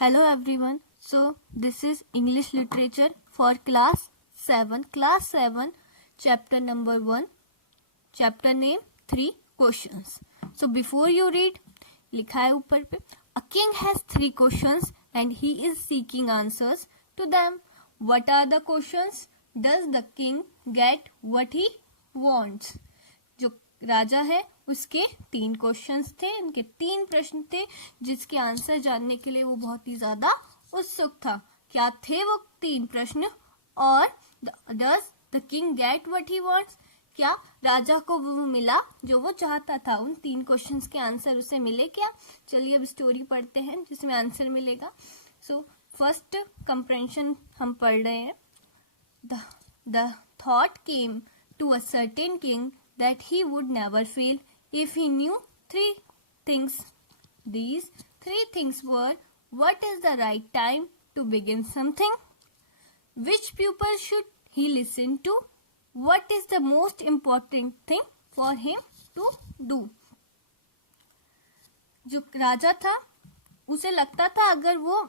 Hello everyone. So this is English literature for class 7, chapter number 1, chapter name 3 questions. So before you read, लिखा है ऊपर पे, a king has 3 questions and he is seeking answers to them. What are the questions? Does the king get what he wants? जो राजा है उसके 3 questions थे, उनके 3 प्रश्न थे जिसके आंसर जानने के लिए वो बहुत ही ज्यादा उत्सुक था. क्या थे वो 3 प्रश्न? और does the king get what he wants? क्या राजा को वो मिला जो वो चाहता था? उन 3 क्वेश्चंस के आंसर उसे मिले क्या? चलिए अब स्टोरी पढ़ते हैं जिसमें आंसर मिलेगा. सो फर्स्ट कंप्रेंशन हम पढ़ रहे हैं. The thought came to a certain king that he would never fail if he knew 3 things. These 3 things were: what is the right time to begin something? Which pupil should he listen to? What is the most important thing for him to do? जो राजा था उसे लगता था अगर वो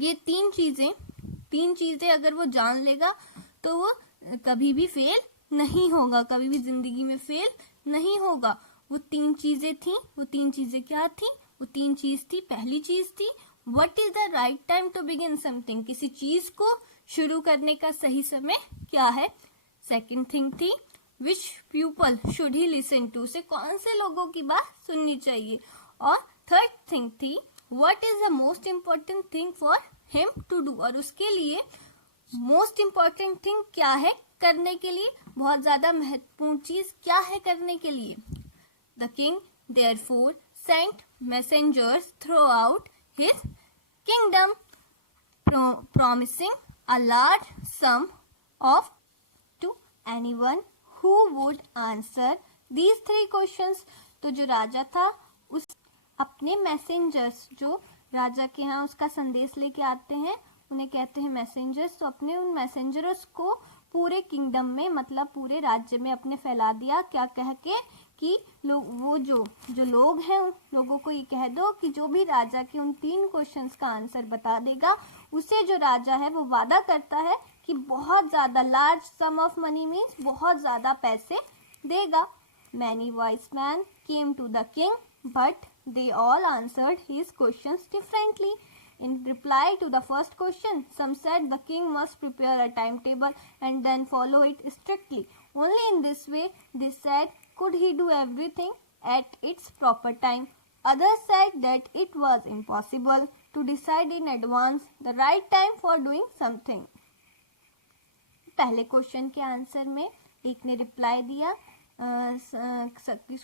ये 3 चीजें अगर वो जान लेगा तो वो कभी भी फेल नहीं होगा, कभी भी जिंदगी में फेल नहीं होगा. वो 3 चीजें थी. वो 3 चीजें क्या थी? वो 3 चीज थी. पहली चीज थी what is the right time to begin something. किसी चीज को शुरू करने का सही समय क्या है. सेकंड थिंग थी which people should he listen to. उसे कौन से लोगों की बात सुननी चाहिए. और थर्ड थिंग थी what is the most important thing for him to do. और उसके लिए मोस्ट इम्पोर्टेंट थिंग क्या है करने के लिए, बहुत ज्यादा महत्वपूर्ण चीज क्या है करने के लिए. The king therefore sent messengers throughout his kingdom promising a large sum of to anyone who would answer these 3 questions. तो जो राजा था उस अपने मैसेंजर्स जो राजा के यहाँ उसका संदेश लेके आते हैं उन्हें कहते हैं मैसेंजर्स. तो अपने उन मैसेंजर्स को पूरे किंगडम में मतलब पूरे राज्य में अपने फैला दिया. क्या कह के कि वो जो लोग हैं उन लोगों को ये कह दो कि जो भी राजा के उन 3 क्वेश्चंस का आंसर बता देगा उसे जो राजा है वो वादा करता है कि बहुत ज्यादा large sum of money means बहुत ज्यादा पैसे देगा. Many wise man came to the king but they all answered his questions differently. In reply to the first question, some said the king must prepare a timetable and then follow it strictly. Only in this way, they said, could he do everything at its proper time. Others said that it was impossible to decide in advance the right time for doing something. पहले question के answer में एक ने reply दिया.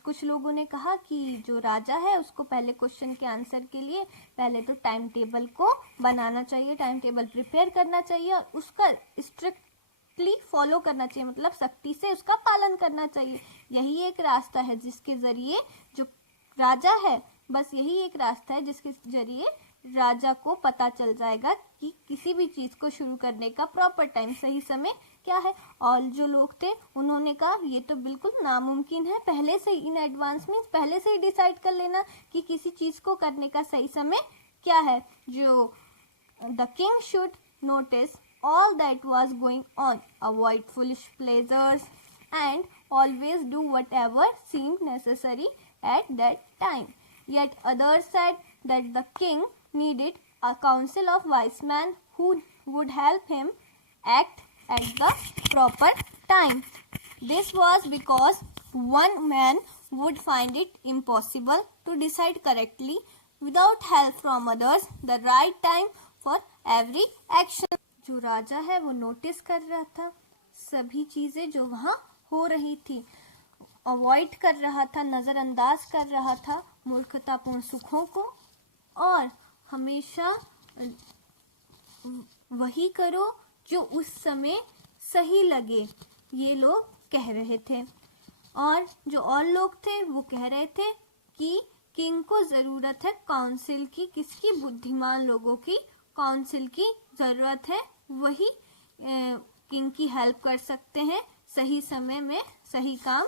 कुछ लोगों ने कहा कि जो राजा है उसको पहले क्वेश्चन के आंसर के लिए पहले तो टाइम टेबल को बनाना चाहिए, टाइम टेबल प्रिपेयर करना चाहिए और उसका स्ट्रिक्टली फॉलो करना चाहिए, मतलब सख्ती से उसका पालन करना चाहिए. यही एक रास्ता है जिसके जरिए जो राजा है, बस यही एक रास्ता है जिसके जरिए राजा को पता चल जाएगा कि किसी भी चीज को शुरू करने का प्रॉपर टाइम, सही समय क्या है. और जो लोग थे उन्होंने कहा ये तो बिल्कुल नामुमकिन है, पहले से इन एडवांस मीन्स पहले से ही डिसाइड कर लेना कि किसी चीज को करने का सही समय क्या है. जो the king should notice all that was going on, avoid foolish pleasures and always do whatever seemed necessary at that time. Yet others said that the king needed a council of wise men who would help him act at the proper time. This was because one man would find it impossible to decide correctly without help from others the right time for every action. जो राजा है वो notice कर रहा था सभी चीजें जो वहाँ हो रही थी, अवॉइड कर रहा था, नजरअंदाज कर रहा था मूर्खतापूर्ण सुखों को, और हमेशा वही करो जो उस समय सही लगे, ये लोग कह रहे थे. और जो और लोग थे वो कह रहे थे कि किंग को जरूरत है काउंसिल की, किसकी, बुद्धिमान लोगों की काउंसिल की जरूरत है, वही किंग की हेल्प कर सकते हैं सही समय में सही काम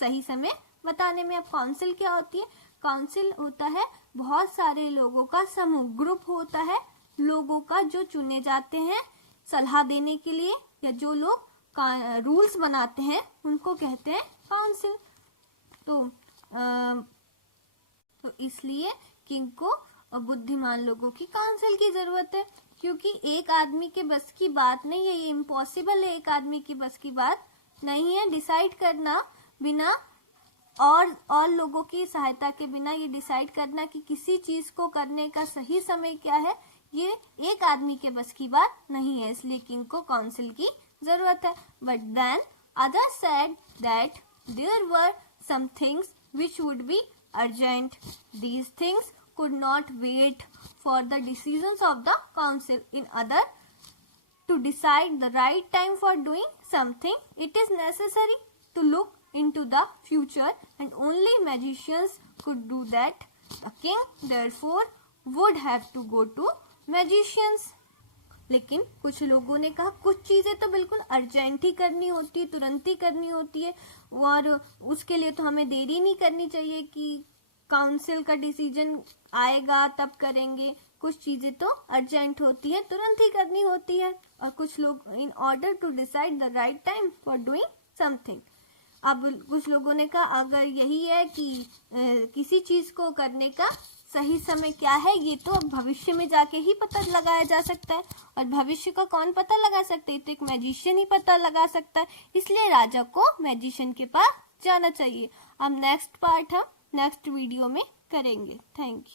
सही समय बताने में. अब काउंसिल क्या होती है? काउंसिल होता है बहुत सारे लोगों का समूह, ग्रुप होता है लोगों का जो चुने जाते हैं सलाह देने के लिए, या जो लोग रूल्स बनाते हैं उनको कहते हैं काउंसिल। तो इसलिए किंग को बुद्धिमान लोगों की काउंसिल की जरूरत है, क्योंकि एक आदमी के बस की बात नहीं है, ये इम्पॉसिबल है, एक आदमी की बस की बात नहीं है डिसाइड करना बिना और लोगों की सहायता के बिना, ये डिसाइड करना कि किसी चीज को करने का सही समय क्या है, ये एक आदमी के बस की बात नहीं है, इसलिए किंग को काउंसिल की जरूरत है। But then other said that there were some things which would be urgent. These things could not wait for the decisions of the council. In other, to decide the right time for doing something, it is necessary to look into the future, and only magicians could do that. The king, therefore, would have to go to magicians. लेकिन कुछ लोगों ने कहा कुछ चीजें तो बिल्कुल urgent ही करनी होती है, तुरंत ही करनी होती है, और उसके लिए तो हमें देरी नहीं करनी चाहिए कि काउंसिल का डिसीजन आएगा तब करेंगे। कुछ चीजें तो अर्जेंट होती है, तुरंत ही करनी होती है। और कुछ लोग in order to decide the right time for doing something, अब कुछ लोगों ने कहा अगर यही है कि किसी चीज को करने का सही समय क्या है, ये तो अब भविष्य में जाके ही पता लगाया जा सकता है, और भविष्य का कौन पता लगा सकता है, तो एक मैजिशियन ही पता लगा सकता है, इसलिए राजा को मैजिशियन के पास जाना चाहिए। अब नेक्स्ट पार्ट हम नेक्स्ट वीडियो में करेंगे। Thank you.